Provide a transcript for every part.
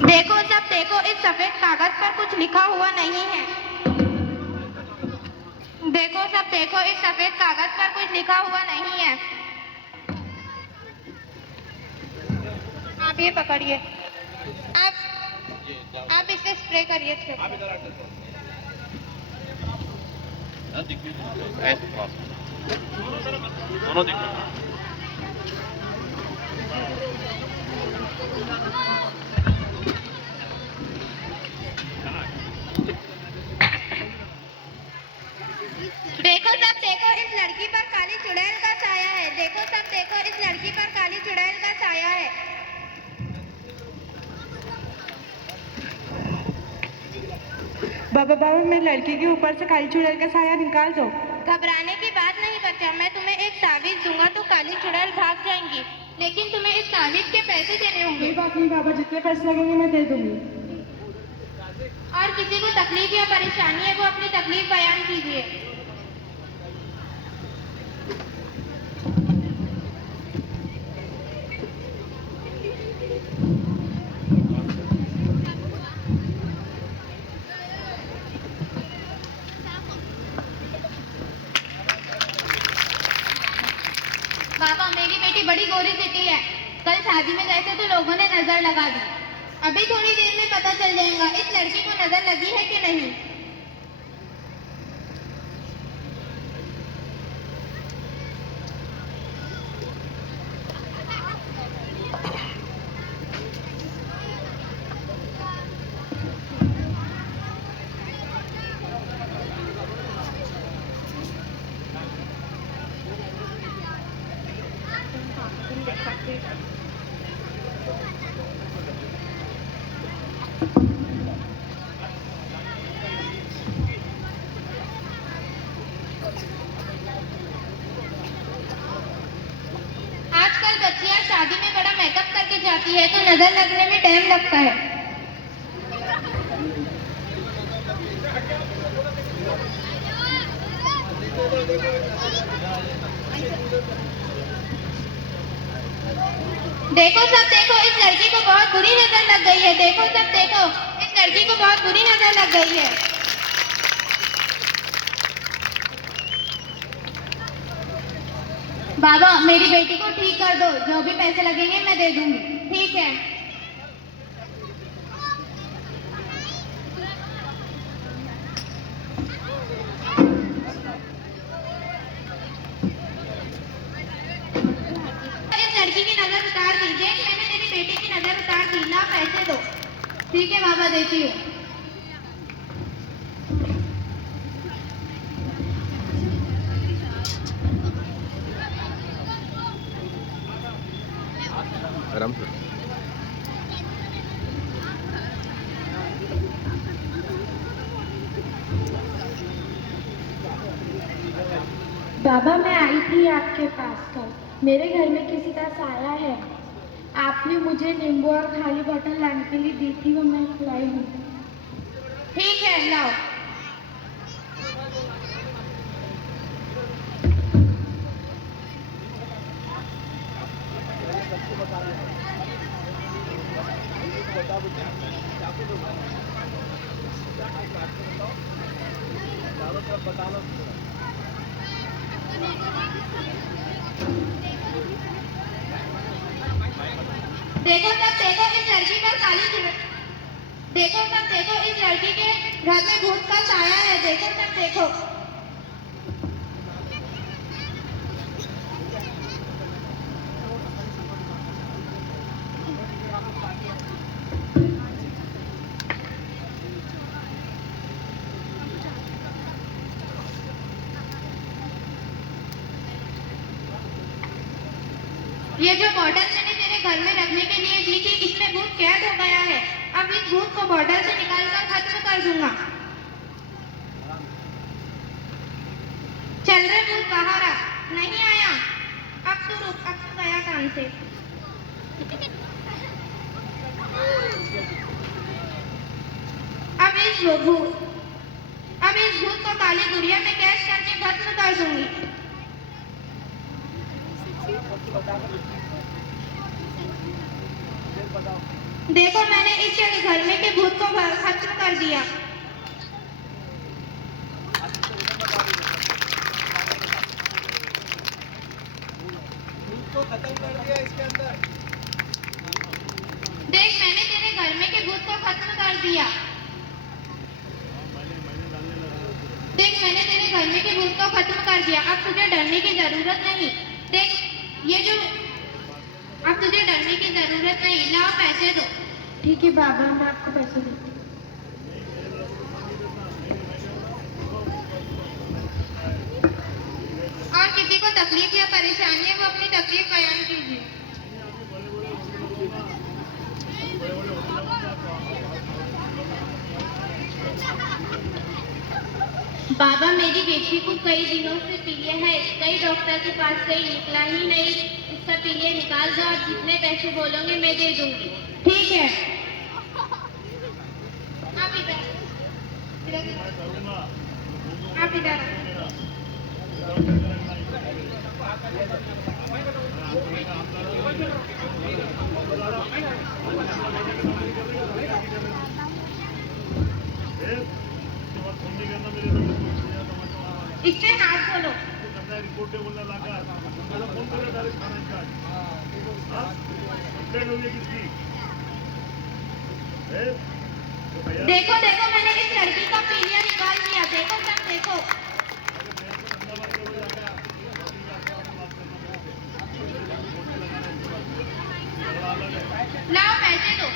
देखो सब देखो, इस सफेद कागज पर कुछ लिखा हुआ नहीं है। देखो सब देखो, इस सफेद कागज पर कुछ लिखा हुआ नहीं है। आप ये पकड़िए, आप इसे स्प्रे करिए। दोनों दिख देखो सब देखो, इस लड़की पर काली चुड़ैल का साया है। देखो सब देखो, इस लड़की पर काली चुड़ैल का साया है। बाबा बाबा, मैं लड़की के ऊपर से काली चुड़ैल का साया निकाल दो। घबराने की बात नहीं बच्चा, मैं तुम्हें एक तावीज दूंगा तो काली चुड़ैल भाग जाएंगी, लेकिन तुम्हें इस तावीज के पैसे देने होंगे। कोई बात नहीं बाबा, जितने पैसे लगेंगे मैं दे दूंगी। और किसी को तकलीफ या परेशानी है वो अपनी तकलीफ बयान कीजिए। बाबा, मेरी बेटी बड़ी गोरी सिटी है। कल शादी में गए थे तो लोगों ने नजर लगा दी। अभी थोड़ी देर में पता चल जाएगा इस लड़की को नजर लगी है कि नहीं। आजकल बच्चियां शादी में बड़ा मेकअप करके जाती है तो नजर लगने में टाइम लगता है। देखो सब देखो, इस लड़की को बहुत बुरी नजर लग गई है। देखो सब देखो, इस लड़की को बहुत बुरी नजर लग गई है। बाबा, मेरी बेटी को ठीक कर दो, जो भी पैसे लगेंगे मैं दे दूंगी। ठीक है। इस लड़की की नजर उतार दीजिए। मैंने मेरी बेटी की नजर उतार दी, ला पैसे दो। ठीक है बाबा, देती हूँ। आराम से। बाबा, मैं आई थी आपके पास कल। मेरे घर में किसी का साया है। आपने मुझे नींबू और खाली बोतल लाने के लिए दी थी, वो मैं लाई हूँ। ठीक है, लाओ। देखो सब देखो, इस लड़की पर काली चुड़ैल। देखो सब देखो, इस लड़की के घर में भूत का साया है। देखो सब देखो। ये जो बॉटल मैंने तेरे घर में रखने के लिए दी थी, इसमें भूत कैद हो गया है। अब इस भूत को बॉटल से निकालकर खत्म कर दूंगा। चल रहे भूत, बाहर आ। नहीं आया? अब तो रुक, अब तो गया कान से। अब इस भूत को काली गुड़िया में कैद करके खत्म कर दूंगी। देखो मैंने इस घर में के भूत को खत्म कर दिया। खत्म कर दिया इसके अंदर। देख मैंने तेरे घर में के भूत को खत्म कर दिया। देख मैंने तेरे घर में के भूत को खत्म कर दिया। अब तुझे डरने की जरूरत नहीं। देख ये जो अब तुझे डरने की जरूरत नहीं। लाओ पैसे दो। ठीक है बाबा, मैं आपको पैसे देती हूँ। और किसी को तकलीफ या परेशानी है वो अपनी तकलीफ बयान कीजिए। बाबा मेरी बेटी को कई दिनों से पीलिया है। कई डॉक्टर के पास गई, निकला ही नहीं। इसका पीलिया निकाल दो। आप जितने पैसे बोलोगे मैं दे दूंगी। ठीक है। आप इधर आप इधर इससे हाथ बोलो। रिपोर्ट बोलने लगा फोन करे डायरेक्ट खाना कंप्लेंट होगी किसकी? देखो देखो मैंने इस लड़की का पीलिया निकाल दिया। देखो सब देखो। लाओ पैसे दो।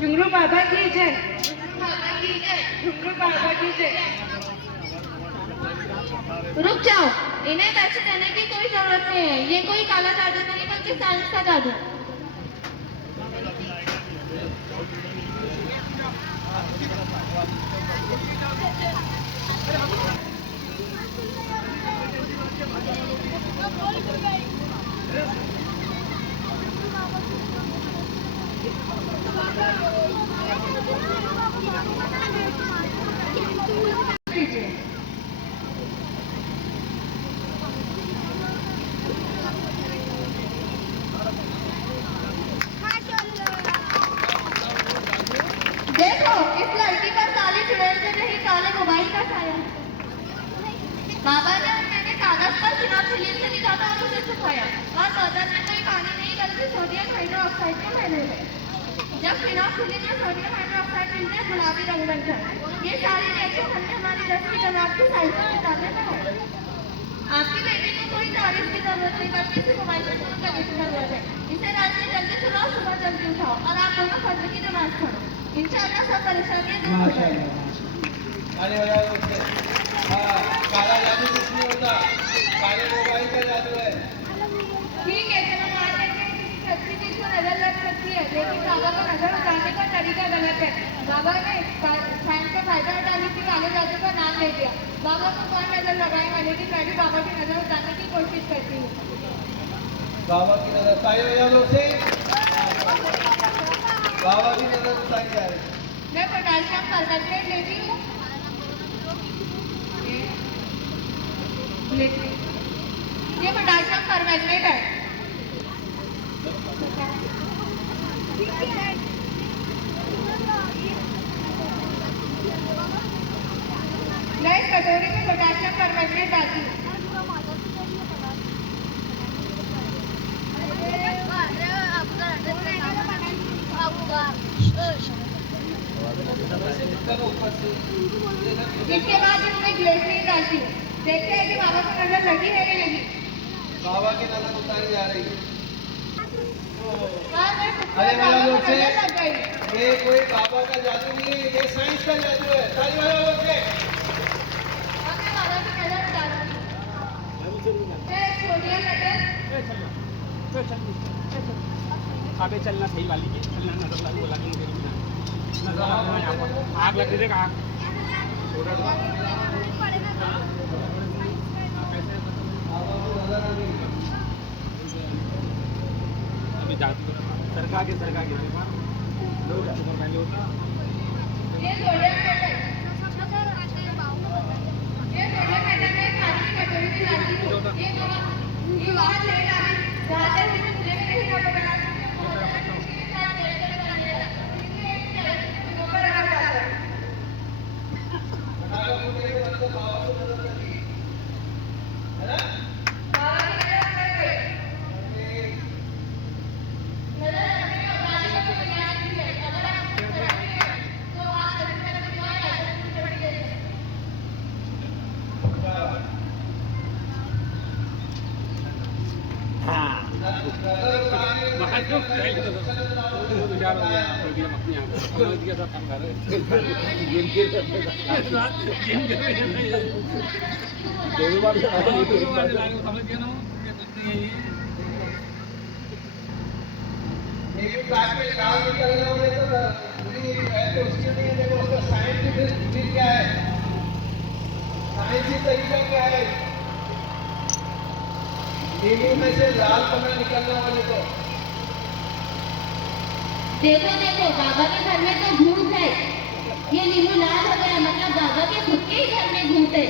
झुंगरू बाबा की जय। बाबा की जय। झुंगरू बाबा की जय। रुक जाओ। इन्हें पैसे देने की कोई जरूरत नहीं है। ये कोई काला जादू नहीं बल्कि साइंस का जादू। देखो इस लड़की पर काली चुड़ैल से नहीं काले मोबाइल का साया है। बाबा ने और मैंने कागज पर फिनोक्सिलिन से लिखा था और उसे छुपाया। और बोतल में कोई पानी नहीं बल्कि सोडियम हाइड्रोक्साइड के मैंने है। जब फिनोक्सिलिन में सोडियम हाइड्रोक्साइड मिलते हैं गुलाबी रंग बनता है। ये सारी रिएक्शन हमने हमारी 10वीं जमात की साइंस की किताबें में है। आपकी बेटी को कोई तारीफ की जरूरत नहीं बल्कि इसे मोबाइल पर फोन करने की जरूरत है। इसे रात में जल्दी सुलाओ, सुबह जल्दी उठाओ और आप दोनों फजर की नमाज पढ़ो। इंशाअल्लाह सब परेशानियां दूर हो जाएंगी। काला जादू कुछ नहीं होता, काले मोबाइल का जादू है। ठीक है चलो मान लेते हैं किसी अच्छी चीज को नजर लग सकती है, लेकिन बाबा को नजर उतारने का तरीका गलत है। बाबा ने साइंस का फायदा उठाने के काले जादू का नाम ले दिया। बाबा को कौन नजर लगाएगा, लेकिन मैं भी बाबा की नजर उतारने की कोशिश करती हूँ। बाबा की नजर उतारी हो जाओ से, बाबा की नजर उतारी जा रही। मैं पोटाशियम कार्बोनेट लेती हूँ। ये पोटाशियम कार्बोनेट है। मैं इस कटोरी में पोटाशियम कार्बोनेट डालती हूँ। इसके बाद इसमें ग्लिसरीन डालती हूँ। देखते हैं कि बाबा को नजर लगी है या नहीं। बाबा की नजर उतारी जा रही है। अरे वाला लोग से लग गई। ये कोई बाबा का जादू नहीं है, ये साइंस का जादू है। ताली वाला लोग से अब मैं बाबा की नजर उतारूंगी। सोडियम मेटल आगे चलना सही वाली की चलना नजर लगी बोला कि नजर लगना यहाँ पर आग लग रही है। आग अभी जाती सरकार के लोग ये सोडियम मेटल मैं खाली कटोरी में डालती हूँ। ये विचार हो गया, छोड़ दिया अपने आप को, समझ गया सब काम कर रहे समझ गया ना मेरी क्लास में गाँव निकलने वाले तो पूरी है तो उसके लिए देखो उसका साइंटिफिक क्या है, साइंसी तरीका क्या है। नींबू में से लाल पन्ना निकलने वाले तो देखो देखो बाबा के घर में तो भूत है, ये नींबू लाल हो गया मतलब बाबा के खुद के ही घर में भूत है।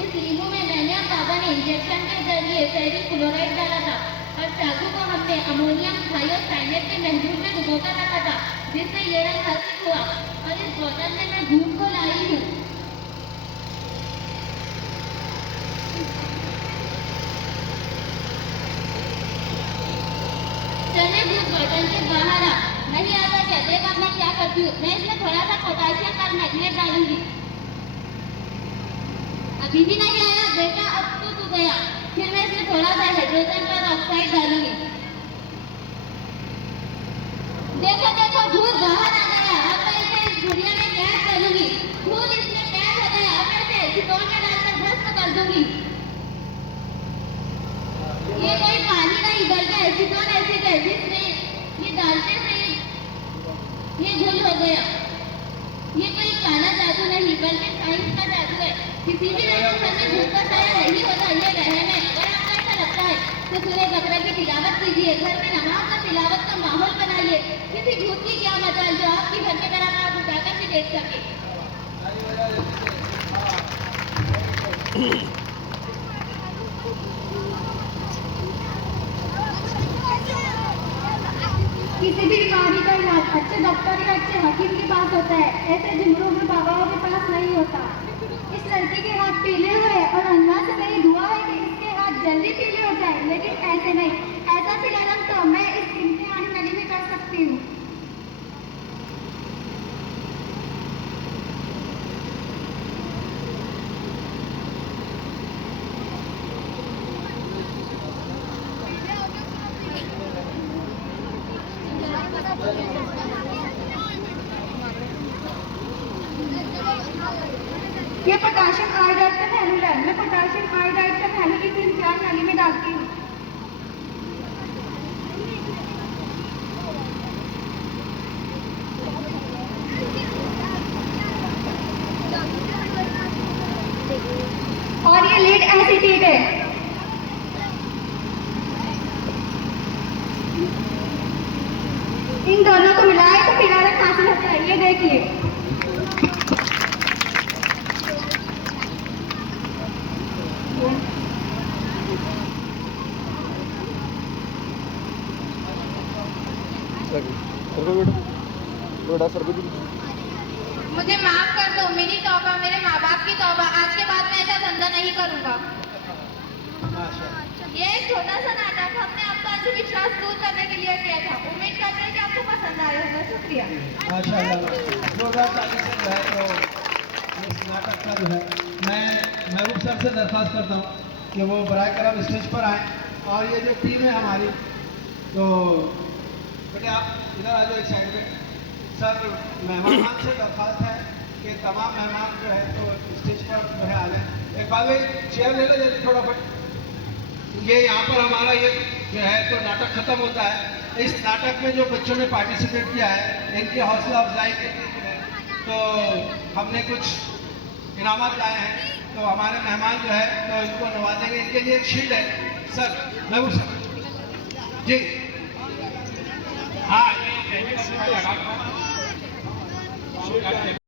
इस नींबू में मैंने और बाबा ने इंजेक्शन के जरिए फेरिक क्लोराइड डाला था और चाकू को हमने अमोनियम थायोसाइनेट के महजूर में डुबोकर रखा था, जिससे ये रंग हल्का हुआ। और इस बोतल में मैं भूत को लाई हूँ। चले भूत बोतल से बाहर आ, नहीं आता क्या? देख अब मैं क्या करती हूँ, मैं इसमें थोड़ा सा पोटाशियम पर मैग्नेट डालूंगी। अभी भी नहीं आया बेटा, अब तो तू गया। फिर मैं इसमें थोड़ा सा हाइड्रोजन पर ऑक्साइड डालूंगी। देखो देखो भूत बाहर आ गया। अब मैं इसे इस गुड़िया में कैद करूंगी। भूत इसमें कैद हो गया। अब मैं इसे एसीटोन में डालकर भस्म कर दूंगी। ये कोई पानी नहीं बल्कि एसीटोन एसिड है, जिसमें ये डालते से ये घुल हो गया। ये कोई काला जादू नहीं बल्कि साइंस का जादू है। किसी भी व्यक्ति घर में भूत का साया नहीं होता, ये वहम है। अगर आपको ऐसा लगता है तो सूरह बकरा की तिलावत कीजिए, घर में नमाज और तिलावत का माहौल बनाइए। किसी भूत की क्या मजाल जो आपकी घर के तरफ आप उठाकर भी देख सके। किसी भी बीमारी का इलाज अच्छे डॉक्टर या अच्छे हकीम के पास होता है, ऐसे झुमरू में बाबाओं के पास नहीं होता। इस लड़की के हाथ पीले हुए और अल्लाह से मेरी दुआ है कि इसके हाथ जल्दी पीले हो जाए, लेकिन ऐसे नहीं। ऐसा पीला रंग तो मैं इस इम्तिहानी नली में कर सकती हूँ। ये पोटाशियम आयोडाइड का फैलूल है। मैं पोटाशियम आयोडाइड का फैलूल इस इम्तिहान नली में डालती हूँ। और ये लीड एसिटेट है। इन दोनों को मिलाए तो पीला रंग हासिल होता है। ये देखिए। मुझे माफ कर दो, मेरी तौबा, मेरे माँ बाप की तौबा। आज के बाद मैं ऐसा धंधा नहीं करूँगा। ये एक छोटा सा नाटक हमने आपका अंधविश्वास दूर करने के लिए किया था। उम्मीद करते हैं कि आपको पसंद आया होगा। शुक्रिया। माशाल्लाह 2040 से जो है तो इस नाटक का जो है मैं महबूब सर से दरख्वास्त करता हूँ कि वो बराए करम स्टेज पर आए। और ये जो टीम है हमारी, तो बेटे आप इधर आ जाओ इस साइड में। सर मेहमान से दरख्वास्त है कि तमाम मेहमान जो है तो स्टेज पर जो है आ जाए। एक बार चेयर ले लो जल्दी थोड़ा बट। ये यहाँ पर हमारा ये जो है तो नाटक ख़त्म होता है। इस नाटक में जो बच्चों ने पार्टिसिपेट किया है, इनकी हौसला अफजाई के लिए जो है तो हमने कुछ इनामत लाए हैं। तो हमारे मेहमान जो है तो इनको नवाजेंगे। इनके लिए एक शील्ड है। सर महबूब सर जी। हाँ ये